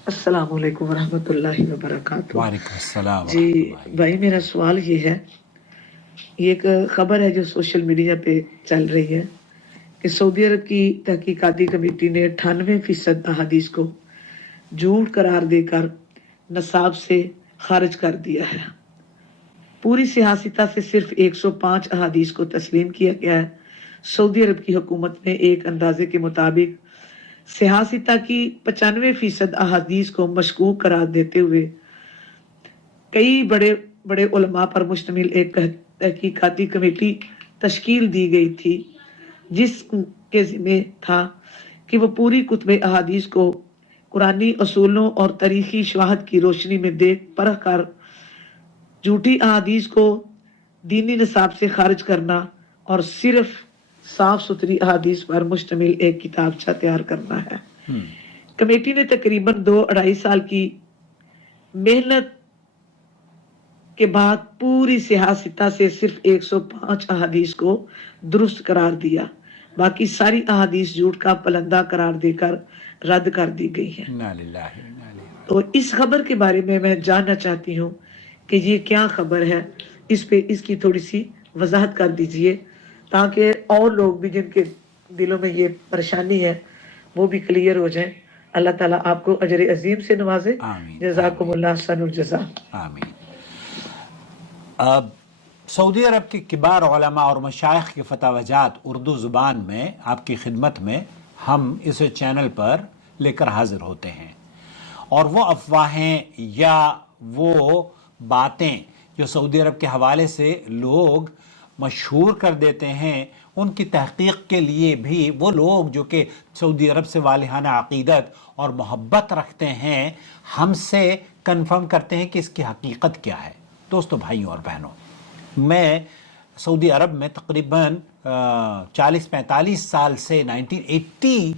अस्सलाम वालेकुम वरहमतुल्लाहि वबरकातुह। वालेकुम अस्सलाम जी वरहमतुल्लाहि। भाई, मेरा सवाल ये है, ये एक खबर है जो सोशल मीडिया पे चल रही है कि सऊदी अरब की तहकीकाती कमेटी ने 98% अहादीस को झूठ करार देकर नसाब से खारिज कर दिया है। पूरी सियासता से सिर्फ 105 अहादीस को तस्लीम किया गया है। सऊदी अरब की हुकूमत ने एक अंदाजे के मुताबिक सियासता की 95% अहादीस को मशकूक करार देते हुए कई बड़े बड़े उलमा पर मुश्तमिल एक तहकीकाती कमेटी तश्कील दी गई थी, जिसके ज़िम्मे था कि वो पूरी कुतुब अहादीस को कुरानी असूलों और तारीखी शवाहद की रोशनी में देख परख कर झूठी अहादीस को दीनी निसाब से खारिज करना और सिर्फ साफ सुथरी अहादीस पर मुश्तमिल एक किताबचा तैयार करना है। कमेटी ने तकरीबन 2-2.5 साल की मेहनत के बाद पूरी सियासता से सिर्फ 105 अहादीस को दुरुस्त करार दिया। बाकी सारी अहादीस झूठ का पलंदा करार देकर रद्द कर दी गई है। तो इस खबर के बारे में मैं जानना चाहती हूँ कि ये क्या खबर है, इस पे इसकी थोड़ी सी वजाहत कर दीजिए ताकि और लोग भी जिनके दिलों में ये परेशानी है वो भी क्लियर हो जाए। अल्लाह ताला आपको अजर अजीम से नवाजे। जज़ाकुमुल्लाह अहसनुल जज़ा। आमीन। सऊदी अरब के किबार उलमा और मशाइख के फतावजात उर्दू ज़ुबान में आपकी खिदमत में हम इस चैनल पर लेकर हाजिर होते हैं, और वो अफवाहें या वो बातें जो सऊदी अरब के हवाले से लोग मशहूर कर देते हैं, उनकी तहकीक के लिए भी वो लोग जो कि सऊदी अरब से वालिहाना अक़ीदत और मोहब्बत रखते हैं हमसे कन्फर्म करते हैं कि इसकी हकीकत क्या है। दोस्तों, भाइयों और बहनों, मैं सऊदी अरब में तकरीबन 40-45 साल से 1980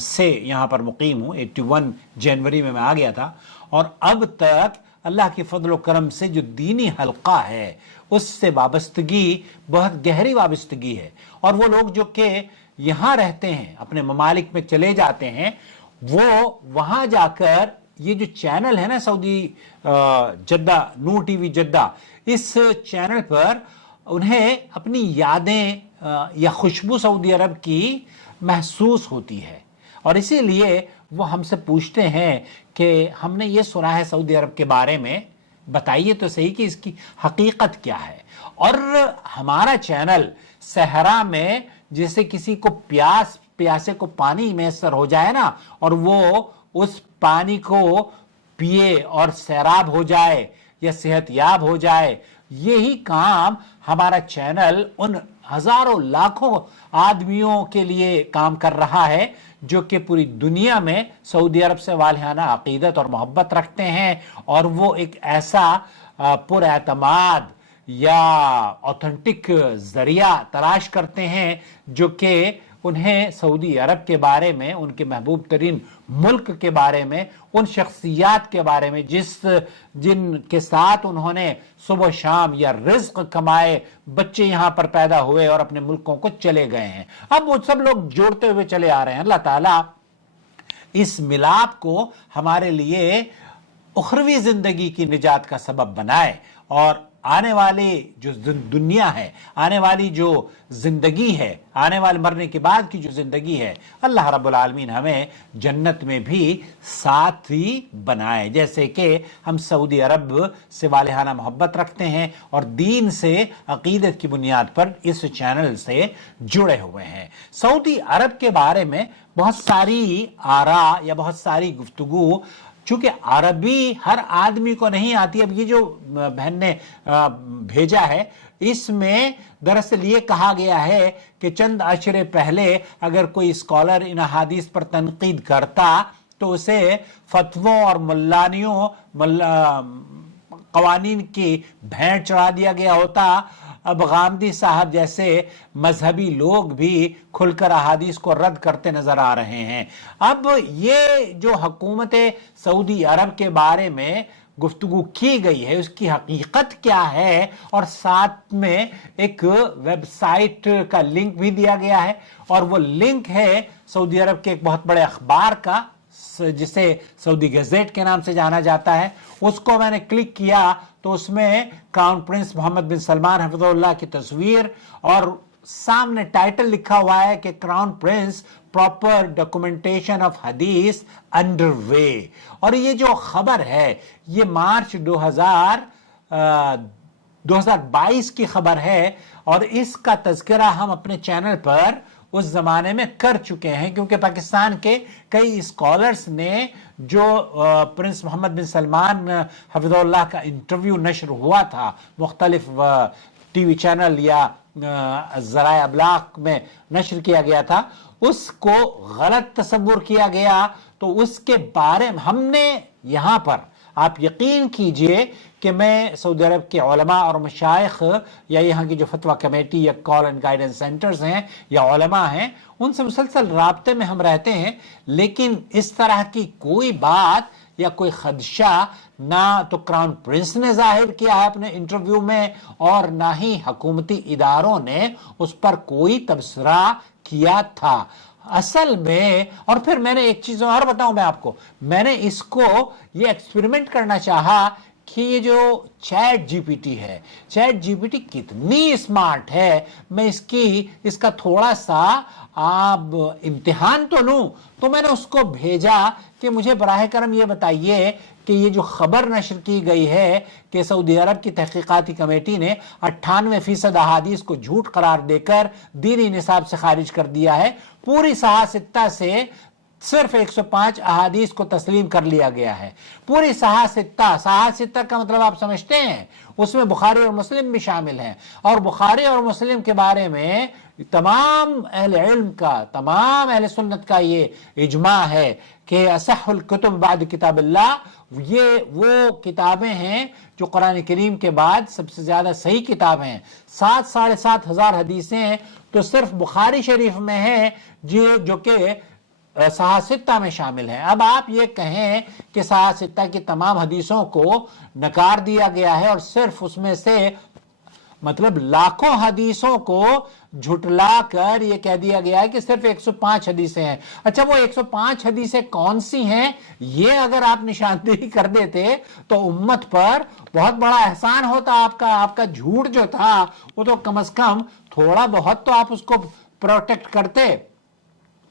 से यहाँ पर मुकीम हूँ। 81 जनवरी में मैं आ गया था, और अब तक अल्लाह के फضل करम से जो दीनी हल्का है उससे वाबस्तगी बहुत गहरी वाबस्तगी है। और वो लोग जो कि यहाँ रहते हैं, अपने ममालिक में चले जाते हैं, वो वहाँ जाकर ये जो चैनल है ना सऊदी जद्दा, नूर टीवी जद्दा, इस चैनल पर उन्हें अपनी यादें या खुशबू सऊदी अरब की महसूस होती है, और इसीलिए वो हमसे पूछते हैं कि हमने ये सुना है सऊदी अरब के बारे में, बताइए तो सही कि इसकी हकीकत क्या है। और हमारा चैनल सहरा में जैसे किसी को प्यासे को पानी मैसर हो जाए ना, और वो उस पानी को पिए और सैराब हो जाए या सेहतयाब हो जाए, यही काम हमारा चैनल उन हजारों लाखों आदमियों के लिए काम कर रहा है जो कि पूरी दुनिया में सऊदी अरब से वालिहाना अक़ीदत और मोहब्बत रखते हैं, और वो एक ऐसा पुरएतमाद या ऑथेंटिक जरिया तलाश करते हैं जो कि उन्हें सऊदी अरब के बारे में, उनके महबूब तरीन मुल्क के बारे में, उन शख्सियात के बारे में जिनके साथ उन्होंने सुबह शाम या रिज़्क़ कमाए, बच्चे यहाँ पर पैदा हुए और अपने मुल्कों को चले गए हैं, अब वो सब लोग जोड़ते हुए चले आ रहे हैं। अल्लाह ताला इस मिलाप को हमारे लिए उखरवी जिंदगी की निजात का सबब बनाए, और आने वाली जो दुनिया है, आने वाली जो जिंदगी है, आने वाले मरने के बाद की जो जिंदगी है, अल्लाह रब्बुल आलमीन हमें जन्नत में भी साथी बनाए। जैसे कि हम सऊदी अरब से वालिहाना मोहब्बत रखते हैं और दीन से, अकीदत की बुनियाद पर इस चैनल से जुड़े हुए हैं। सऊदी अरब के बारे में बहुत सारी आरा या बहुत सारी गुफ्तगू, चूंकि अरबी हर आदमी को नहीं आती। अब ये जो बहन ने भेजा है, इसमें दरअसल ये कहा गया है कि चंद अशरे पहले अगर कोई स्कॉलर इन अहादीस पर तनकीद करता तो उसे फतवों और कवानीन की भेंट चढ़ा दिया गया होता। अब गामदी साहब जैसे मजहबी लोग भी खुलकर अहादीस को रद्द करते नजर आ रहे हैं। अब ये जो हुकूमत सऊदी अरब के बारे में गुफ्तगू की गई है, उसकी हकीकत क्या है, और साथ में एक वेबसाइट का लिंक भी दिया गया है, और वो लिंक है सऊदी अरब के एक बहुत बड़े अखबार का, जिसे सऊदी गजेट के नाम से जाना जाता है, उसको मैंने क्लिक किया तो उसमें क्राउन प्रिंस मोहम्मद बिन सलमान हफिजुल्लाह की तस्वीर और सामने टाइटल लिखा हुआ है कि crown Prince proper documentation of हदीस अंडर वे। और ये जो खबर है ये मार्च 2022 की खबर है और इसका तज़किरा हम अपने चैनल पर उस जमाने में कर चुके हैं, क्योंकि पाकिस्तान के कई स्कॉलर्स ने जो प्रिंस मोहम्मद बिन सलमान हफिजुल्लाह का इंटरव्यू नशर हुआ था मुख्तलिफ टीवी चैनल या ज़राए अबलाग में नशर किया गया था, उसको गलत तस्वुर किया गया। तो उसके बारे में हमने यहां पर, आप यकीन कीजिए कि मैं सऊदी अरब के उलमा और मशाइख या यहाँ की जो फतवा कमेटी या कॉल एंड गाइडेंस सेंटर्स हैं या उलमा हैं, उनसे मुसलसल राब्ते में हम रहते हैं, लेकिन इस तरह की कोई बात या कोई खदशा ना तो क्राउन प्रिंस ने जाहिर किया है अपने इंटरव्यू में और ना ही हुकूमती इदारों ने उस पर कोई तबसरा किया था असल में। और फिर मैंने एक चीज और बताऊं मैं आपको, मैंने इसको ये एक्सपेरिमेंट करना चाहा कि ये जो चैट जीपीटी है, चैट जीपीटी कितनी स्मार्ट है, मैं इसका थोड़ा सा आप इम्तिहान तो लूं। तो मैंने उसको भेजा कि मुझे बराह करम ये बताइए कि ये जो खबर नशर की गई है कि सऊदी अरब की तहकीकाती कमेटी ने 98% अहादीस को झूठ करार देकर दीनी निसाब से खारिज कर दिया है, पूरी सहा सित्ता से सिर्फ 105 अहादीस को तस्लीम कर लिया गया है। पूरी सहा सित्ता का मतलब आप समझते हैं, उसमें बुखारी और मुस्लिम भी शामिल हैं। और बुखारी और मुस्लिम के बारे में तमाम अहले इल्म का, तमाम अहले सुन्नत का ये इजमा है कि असहुल कुतुब बाद किताबिल्लाह, ये वो किताबें हैं जो कुरान करीम के बाद सबसे ज्यादा सही किताबें हैं। 7 साढ़े 7 हजार हदीसें हैं तो सिर्फ बुखारी शरीफ में है जो कि सहा सित्ता में शामिल है। अब आप ये कहें कि सहा सित्ता की तमाम हदीसों को नकार दिया गया है और सिर्फ उसमें से मतलब लाखों हदीसों को झुटला कर यह कह दिया गया है कि सिर्फ 105 हदीसें हैं। अच्छा, वो 105 हदीसें कौन सी हैं, ये अगर आप निशानदेही कर देते तो उम्मत पर बहुत बड़ा एहसान होता। आपका झूठ जो था वो तो कम से कम थोड़ा बहुत तो आप उसको प्रोटेक्ट करते।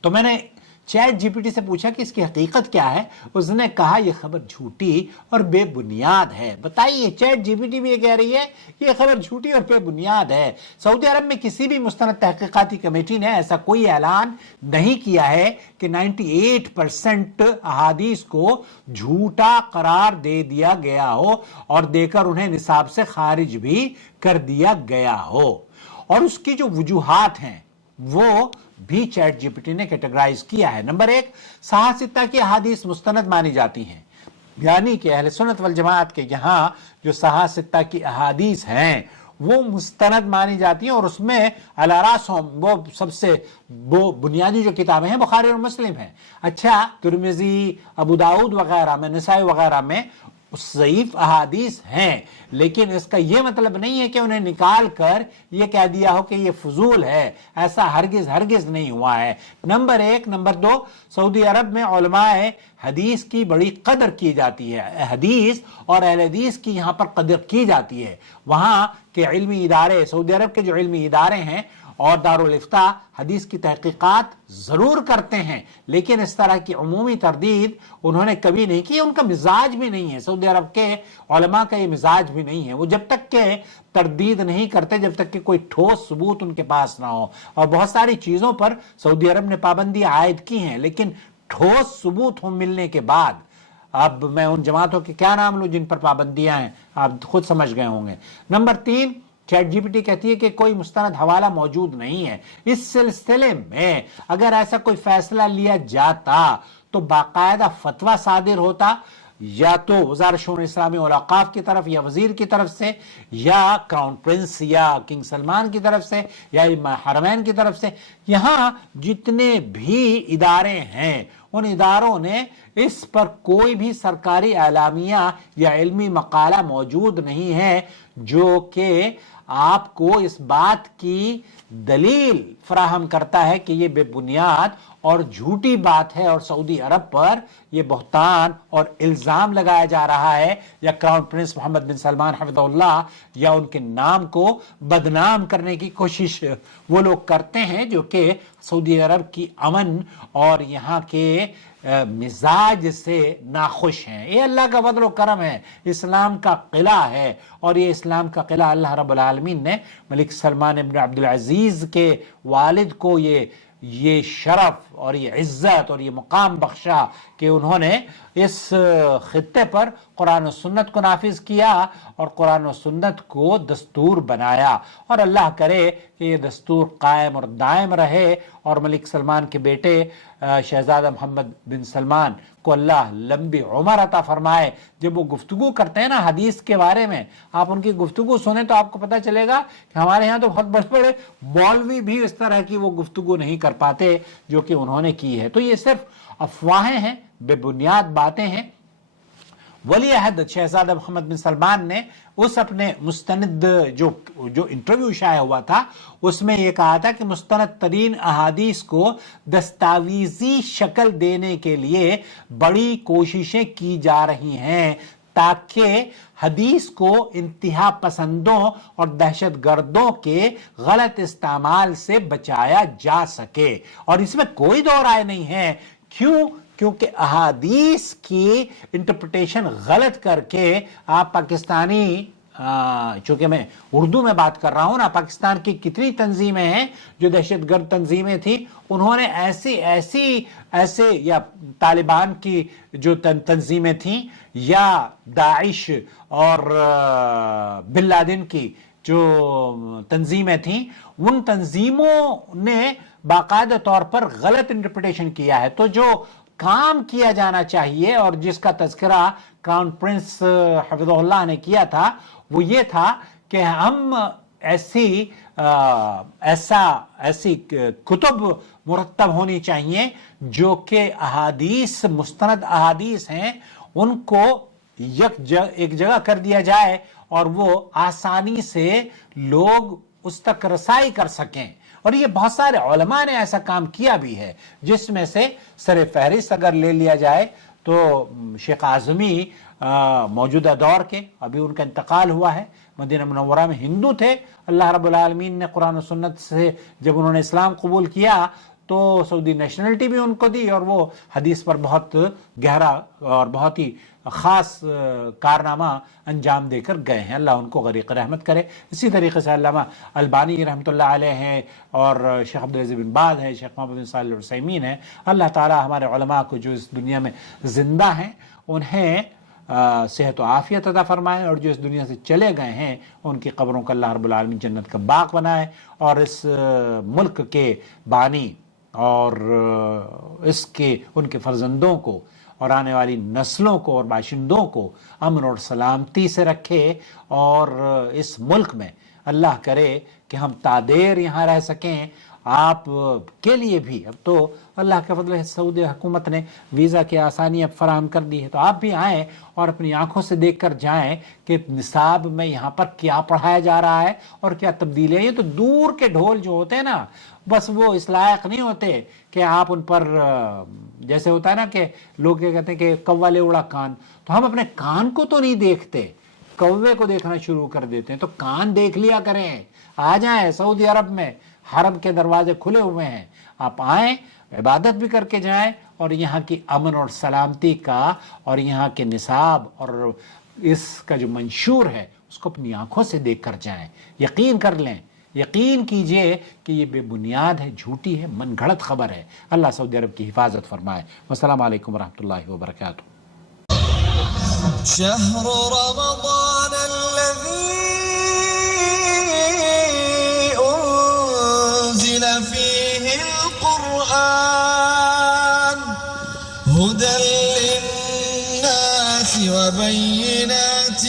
तो मैंने चैट जीपीटी से पूछा कि इसकी हकीकत क्या है। उसने कहा यह खबर झूठी और बेबुनियाद है। बताइए, चैट जीपीटी भी ये कह रही है यह खबर झूठी और बेबुनियाद है। सऊदी अरब में किसी भी मुस्तनद तहकीकाती कमेटी ने ऐसा कोई ऐलान नहीं किया है कि 98% अहादीस को झूठा करार दे दिया गया हो और देकर उन्हें निसाब से खारिज भी कर दिया गया हो। और उसकी जो वजूहात हैं वो भी चैट जीपीटी ने कैटेगराइज किया है। नंबर 1, सहा सित्ता की अहादीस मुस्तनद मानी जाती हैं, यानी कि अहले सुन्नत वल जमात के यहां जो सहा सित्ता की अहादीस हैं वो मुस्तनद मानी जाती हैं और उसमें अलारासोम वो सबसे वो बुनियादी जो किताबें हैं बुखारी और मुस्लिम हैं। अच्छा, तिर्मिज़ी, अबू दाऊद वगैरह में, नसाई वगैरह में ज़ईफ अहादीस हैं, लेकिन इसका यह मतलब नहीं है कि उन्हें निकाल कर यह कह दिया हो कि यह फजूल है। ऐसा हरगिज नहीं हुआ है। नंबर 1। नंबर 2, सऊदी अरब में उलमाए हदीस की बड़ी कदर की जाती है। हदीस और अहले हदीस की यहाँ पर कदर की जाती है। वहाँ के इल्मी इदारे, सऊदी अरब के जो इल्मी इदारे हैं और दारुल इफ्ता हदीस की तहकीकात जरूर करते हैं, लेकिन इस तरह की उमूमी तरदीद उन्होंने कभी नहीं की। उनका मिजाज भी नहीं है, सऊदी अरब के उलमा का ये मिजाज भी नहीं है। वो जब तक के तरदीद नहीं करते जब तक कि कोई ठोस सबूत उनके पास ना हो। और बहुत सारी चीजों पर सऊदी अरब ने पाबंदी आयद की है, लेकिन ठोस सबूत मिलने के बाद, अब मैं उन जमातों के क्या नाम लूं जिन पर पाबंदियां हैं, आप खुद समझ गए होंगे। नंबर 3, चैट जीपीटी कहती है कि कोई मुस्तनद हवाला मौजूद नहीं है। इस सिलसिले में अगर ऐसा कोई फैसला लिया जाता तो बाकायदा फतवा सादिर होता, या तो वज़ारत शऊन इस्लामी वल औक़ाफ़ की तरफ या वजीर की तरफ से या क्राउन प्रिंस या किंग सलमान की तरफ से या इमाम हरमैन की तरफ से। यहाँ जितने भी इदारे हैं उन इदारों ने इस पर कोई भी सरकारी एलामिया या इल्मी मकाला मौजूद नहीं है जो कि आपको इस बात की دلیل فراہم کرتا ہے کہ یہ بے بنیاد اور جھوٹی بات ہے اور سعودی عرب پر یہ بہتان اور الزام لگایا جا رہا ہے یا کراؤن پرنس محمد بن سلمان حفظہ اللہ یا ان کے نام کو بدنام کرنے کی کوشش وہ لوگ کرتے ہیں جو کہ سعودی عرب کی امن اور یہاں کے مزاج سے ناخوش ہیں. یہ اللہ کا فضل و کرم ہے, اسلام کا قلعہ ہے, اور یہ اسلام کا قلعہ اللہ رب العالمین نے ملک سلمان بن عبدالعزیز کے والد کو یہ شرف اور یہ عزت اور یہ مقام بخشا کہ انہوں نے اس خطے پر قرآن و سنت کو نافذ کیا اور قرآن و سنت کو دستور بنایا, اور اللہ کرے کہ یہ دستور قائم اور دائم رہے اور ملک سلمان کے بیٹے شہزادہ محمد بن سلمان کو اللہ لمبی عمر عطا فرمائے. جب وہ گفتگو کرتے ہیں نا حدیث کے بارے میں, آپ ان کی گفتگو سنیں تو آپ کو پتہ چلے گا کہ ہمارے ہاں تو بہت بڑے بڑے مولوی بھی اس طرح کی وہ گفتگو نہیں کر پاتے جو کہ انہوں نے کی ہے. تو یہ صرف افواہیں ہیں, بے بنیاد باتیں ہیں. ولی عہد شہزادہ محمد بن سلمان نے اس اپنے مستند جو انٹرویو شائع ہوا تھا اس میں یہ کہا تھا کہ مستند ترین احادیث کو دستاویزی شکل دینے کے لیے بڑی کوششیں کی جا رہی ہیں تاکہ حدیث کو انتہا پسندوں اور دہشت گردوں کے غلط استعمال سے بچایا جا سکے. اور اس میں کوئی دو رائے نہیں ہے. کیونکہ احادیث کی انٹرپریٹیشن غلط کر کے آپ پاکستانی, چونکہ میں اردو میں بات کر رہا ہوں نا, پاکستان کی کتنی تنظیمیں ہیں جو دہشت گرد تنظیمیں تھیں, انہوں نے ایسے یا طالبان کی جو تنظیمیں تھیں یا داعش اور بن لادن کی جو تنظیمیں تھیں, ان تنظیموں نے باقاعدہ طور پر غلط انٹرپریٹیشن کیا ہے. تو جو کام کیا جانا چاہیے اور جس کا تذکرہ کراؤن پرنس حفظہ اللہ نے کیا تھا وہ یہ تھا کہ ہم ایسی کتب مرتب ہونی چاہیے جو کہ احادیث, مستند احادیث ہیں, ان کو ایک جگہ کر دیا جائے اور وہ آسانی سے لوگ اس تک رسائی کر سکیں. اور یہ بہت سارے علماء نے ایسا کام کیا بھی ہے, جس میں سے سر فہرست اگر لے لیا جائے تو شیخ اعظمی موجودہ دور کے, ابھی ان کا انتقال ہوا ہے, مدینہ منورہ میں ہندو تھے. اللہ رب العالمین نے قرآن و سنت سے جب انہوں نے اسلام قبول کیا تو سعودی نیشنلٹی بھی ان کو دی, اور وہ حدیث پر بہت گہرا اور بہت ہی خاص کارنامہ انجام دے کر گئے ہیں. اللہ ان کو غریق رحمت کرے. اسی طریقے سے علامہ البانی رحمۃ اللہ علیہ ہیں, اور شیخ عبدالعزیز بن باز ہیں, شیخ محمد بن صالح العثیمین ہیں. اللہ تعالی ہمارے علماء کو جو اس دنیا میں زندہ ہیں انہیں صحت و عافیت عطا فرمائے, اور جو اس دنیا سے چلے گئے ہیں ان کی قبروں کا اللہ رب العالمین جنت کا باغ بنائے, اور اس ملک کے بانی اور ان کے فرزندوں کو اور آنے والی نسلوں کو اور باشندوں کو امن اور سلامتی سے رکھے, اور اس ملک میں اللہ کرے کہ ہم تادیر یہاں رہ سکیں. آپ کے لیے بھی اب تو اللہ کے فضل ہے سعودی حکومت نے ویزا کی آسانی اب فراہم کر دی ہے, تو آپ بھی آئیں اور اپنی آنکھوں سے دیکھ کر جائیں کہ نصاب میں یہاں پر کیا پڑھایا جا رہا ہے اور کیا تبدیلیاں. یہ تو دور کے ڈھول جو ہوتے ہیں نا, بس وہ اس لائق نہیں ہوتے کہ آپ ان پر, جیسے ہوتا ہے نا کہ لوگ کیا کہتے ہیں کہ کوا لے اڑا کان, تو ہم اپنے کان کو تو نہیں دیکھتے, کوے کو دیکھنا شروع کر دیتے ہیں. تو کان دیکھ لیا کریں. آ جائیں, سعودی عرب میں حرم کے دروازے کھلے ہوئے ہیں, آپ آئیں, عبادت بھی کر کے جائیں, اور یہاں کی امن اور سلامتی کا اور یہاں کے نصاب اور اس کا جو منشور ہے اس کو اپنی آنکھوں سے دیکھ کر جائیں. یقین کر لیں, یقین کیجئے کہ یہ بے بنیاد ہے, جھوٹی ہے, من گھڑت خبر ہے. اللہ سعودی عرب کی حفاظت فرمائے. والسلام علیکم ورحمۃ اللہ وبرکاتہ. شهر رمضان الذي أنزل فيه القرآن هدى للناس وبينات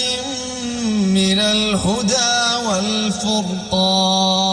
من الهدى والفرقان